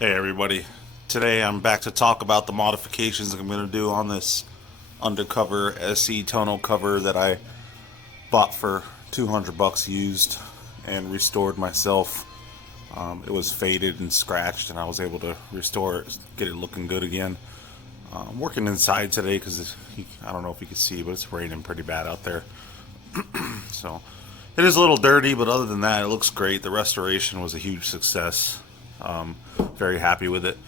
Hey everybody, today I'm back to talk about the modifications I'm going to do on this Undercover SE tonneau cover that I bought for 200 bucks used and restored myself. It was faded and scratched and I was able to restore it, get it looking good again. I'm working inside today because I don't know if you can see, but it's raining pretty bad out there. So it is a little dirty, but other than that, it looks great. The restoration was a huge success. Very happy with it.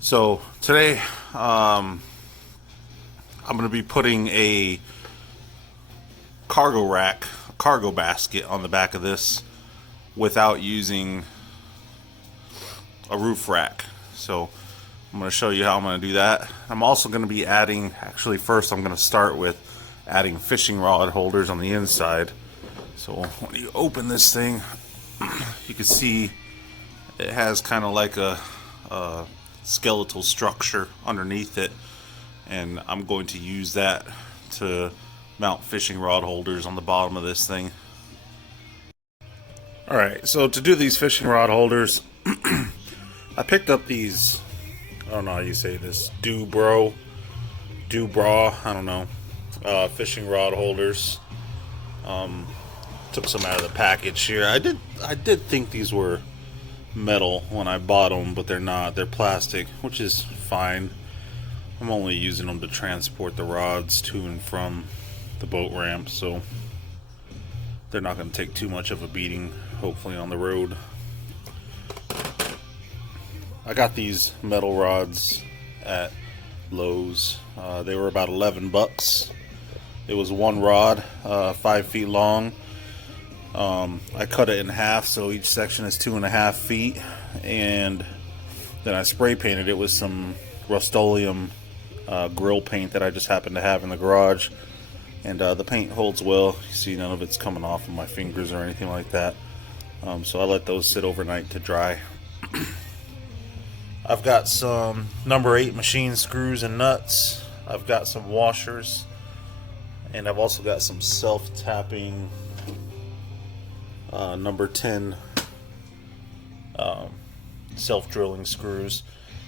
So today, I'm going to be putting a cargo rack, a cargo basket on the back of this without using a roof rack. So I'm going to show you how I'm going to do that. I'm also going to be adding, actually first I'm going to start with adding fishing rod holders on the inside. So when you open this thing, you can see it has kind of like a skeletal structure underneath it, and I'm going to use that to mount fishing rod holders on the bottom of this thing. Alright, so to do these fishing rod holders, I picked up these, I don't know how you say this, Dubra, I don't know, fishing rod holders. Took some out of the package here. I did think these were metal when I bought them, but they're not. They're plastic, which is fine. I'm only using them to transport the rods to and from the boat ramp, so they're not going to take too much of a beating, hopefully, on the road. I got these metal rods at Lowe's. They were about 11 bucks. It was one rod, 5 feet long. I cut it in half, so each section is 2.5 feet, and then I spray painted it with some Rust-Oleum grill paint that I just happened to have in the garage, and the paint holds well. You see none of it's coming off of my fingers or anything like that. So I let those sit overnight to dry. I've got some number 8 machine screws and nuts. I've got some washers, and I've also got some self-tapping number 10 self-drilling screws,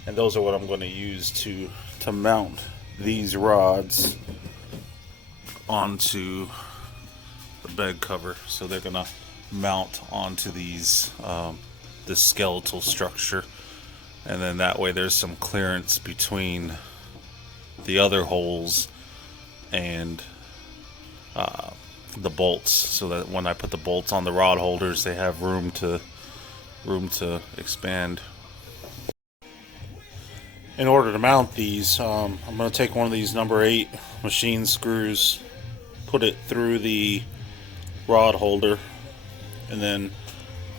and those are what I'm going to use to mount these rods onto the bed cover. So they're going to mount onto these this skeletal structure, and then that way there's some clearance between the other holes and the bolts, so that when I put the bolts on the rod holders, they have room to expand. In order to mount these, I'm going to take one of these number 8 machine screws, put it through the rod holder, and then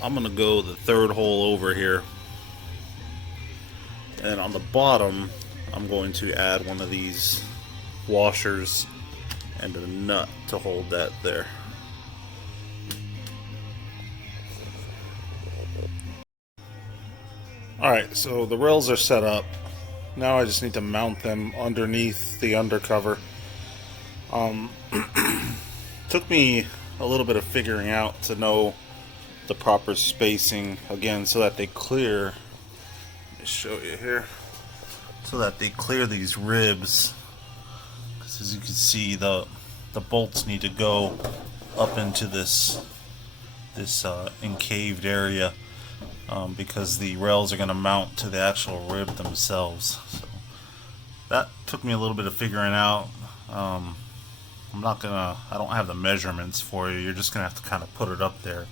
I'm going to go the third hole over here, and on the bottom I'm going to add one of these washers and a nut to hold that there. Alright, so the rails are set up. Now I just need to mount them underneath the undercover. Took me a little bit of figuring out to know the proper spacing, again, so that they clear. Let me show you here. So that they clear these ribs. As you can see, the bolts need to go up into this encaved area, because the rails are going to mount to the actual rib themselves. So that took me a little bit of figuring out. I don't have the measurements for you. You're just gonna have to kind of put it up there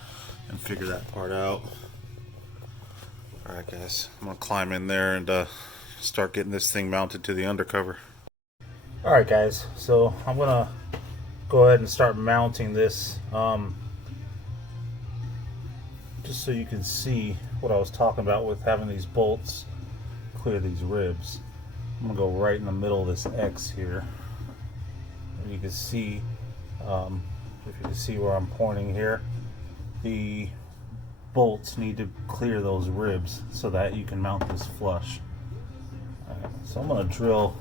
and figure that part out. Alright guys, I'm gonna climb in there and start getting this thing mounted to the undercover. Alright guys, so I'm gonna go ahead and start mounting this, just so you can see what I was talking about with having these bolts clear these ribs. I'm gonna go right in the middle of this X here, and you can see, if you can see where I'm pointing here, the bolts need to clear those ribs so that you can mount this flush. Alright, so I'm gonna drill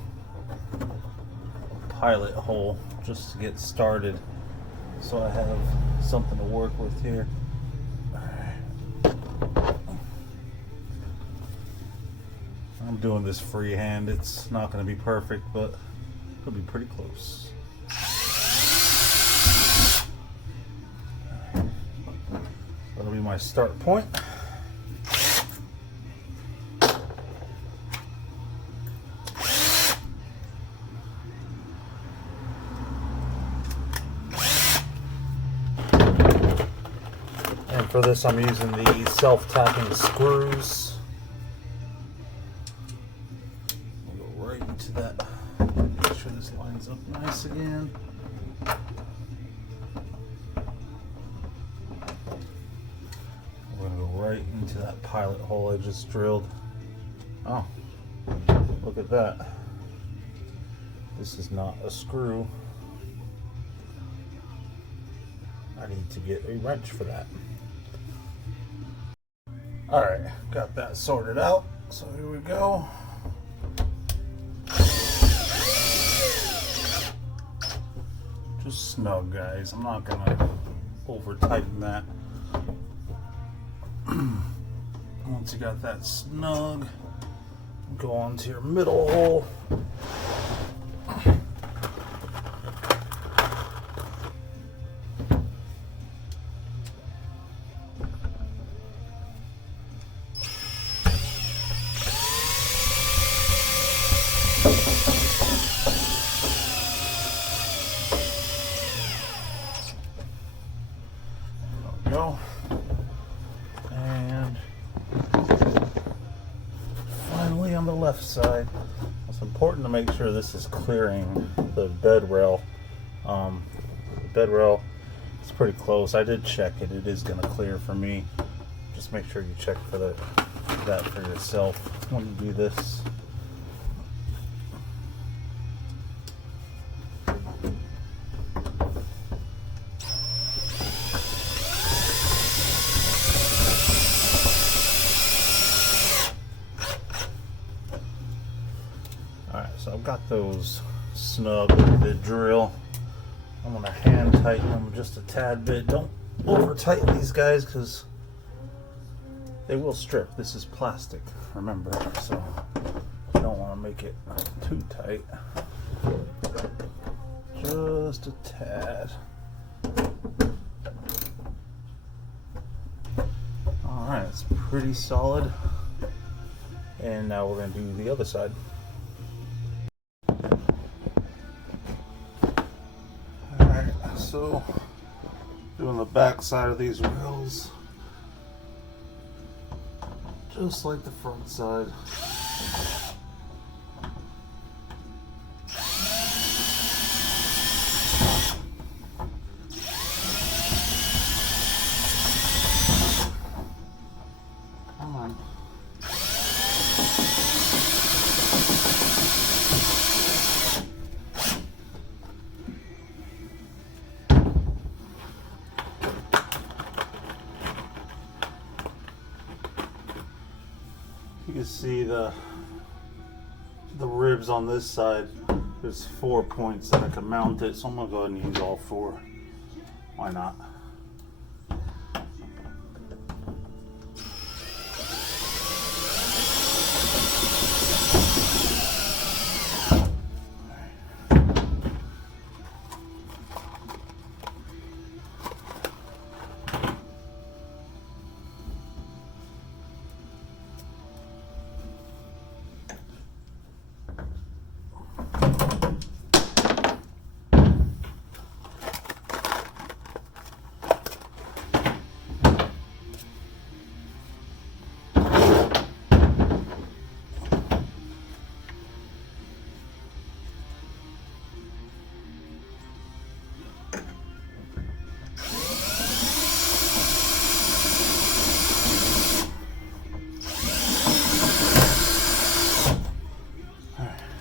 pilot hole just to get started, so I have something to work with here. I'm doing this freehand. It's not going to be perfect, but it'll be pretty close. That'll be my start point. And for this, I'm using the self-tapping screws. We'll go right into that. Make sure this lines up nice again. We're going to go right into that pilot hole I just drilled. Oh, look at that. This is not a screw. I need to get a wrench for that. Alright, got that sorted out. So here we go. Just snug, guys. I'm not gonna over tighten that. Once you got that snug, go on to your middle hole. Go. And finally on the left side, it's important to make sure this is clearing the bed rail. The bed rail is pretty close. I did check it. It is going to clear for me. Just make sure you check for that for yourself when you do this. So I've got those snug with the drill. I'm going to hand tighten them just a tad bit. Don't over tighten these guys because they will strip. This is plastic, remember, so you don't want to make it too tight. Just a tad. Alright, it's pretty solid. And now we're going to do the other side. So, doing the back side of these rails, just like the front side. Come on. You can see the ribs on this side. There's 4 points that I can mount it, so I'm gonna go ahead and use all 4. Why not?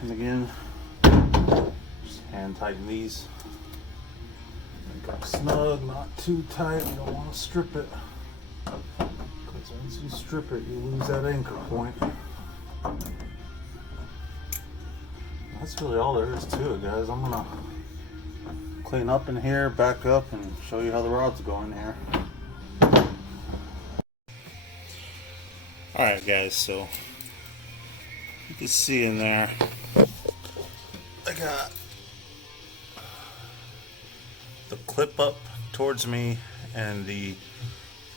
And again, just hand tighten these. Make them snug, not too tight. You don't want to strip it, because once you strip it, you lose that anchor point. That's really all there is to it, guys. I'm gonna clean up in here, back up, and show you how the rods go in here. Alright guys, so You can see in there, I got the clip up towards me and the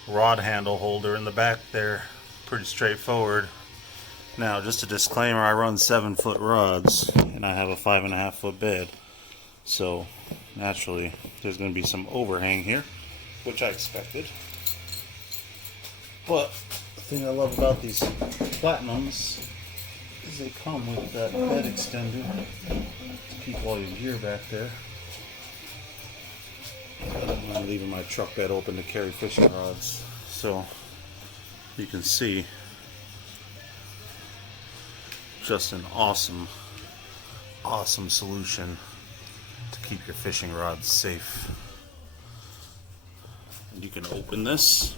rod handle holder in the back there. Pretty straightforward. Now, just a disclaimer, I run 7-foot rods and I have a 5.5-foot bed. So, naturally, there's going to be some overhang here, which I expected. But the thing I love about these Platinums is they come with that bed extender to keep all your gear back there. I'm leaving my truck bed open to carry fishing rods, so you can see just an awesome solution to keep your fishing rods safe. And you can open this.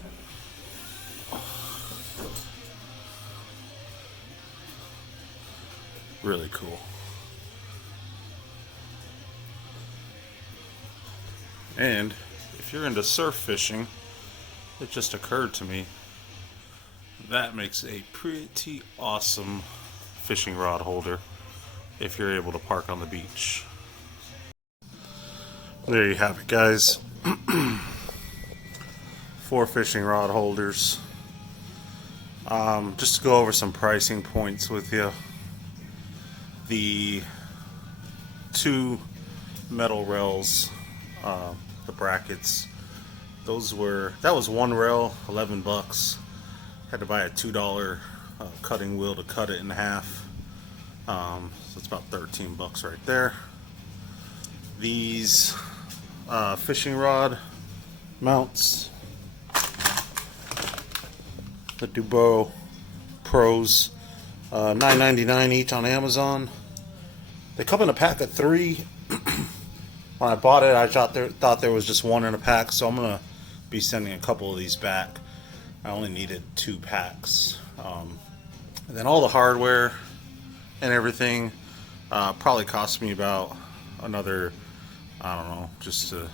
Really cool. And if you're into surf fishing, it just occurred to me that makes a pretty awesome fishing rod holder if you're able to park on the beach. There you have it, guys. 4 fishing rod holders. Just to go over some pricing points with you. The 2 metal rails, the brackets, that was 1 rail, 11 bucks. Had to buy a $2 cutting wheel to cut it in half. So it's about 13 bucks right there. These fishing rod mounts, the Dubo Pros, $9.99 each on Amazon. They come in a pack of 3. When I bought it, I thought there was just 1 in a pack, so I'm gonna be sending a couple of these back. I only needed 2 packs. And then all the hardware and everything probably cost me about another, I don't know, just to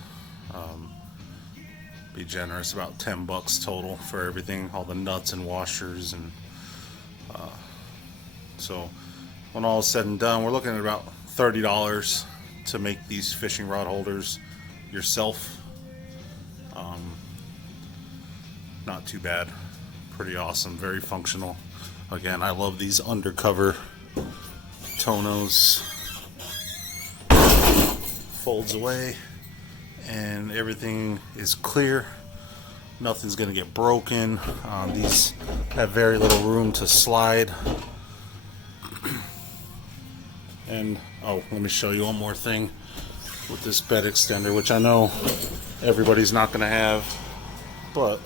be generous, about 10 bucks total for everything, all the nuts and washers, and so when all is said and done, we're looking at about $30 to make these fishing rod holders yourself. Not too bad. Pretty awesome. Very functional. Again, I love these Undercover Tonneaus. Folds away and everything is clear. Nothing's gonna get broken. These have very little room to slide. And let me show you one more thing with this bed extender, which I know everybody's not gonna have, but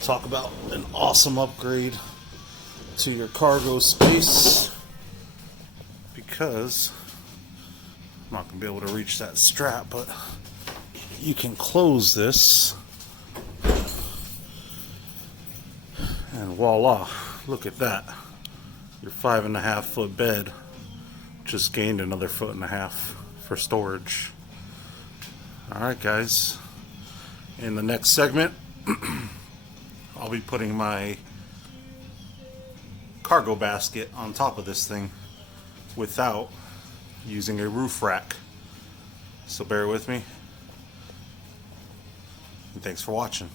talk about an awesome upgrade to your cargo space, because I'm not gonna be able to reach that strap, but you can close this and voila, look at that. Your 5.5-foot bed just gained another 1.5 feet for storage. Alright guys, in the next segment I'll be putting my cargo basket on top of this thing without using a roof rack. So bear with me, and thanks for watching.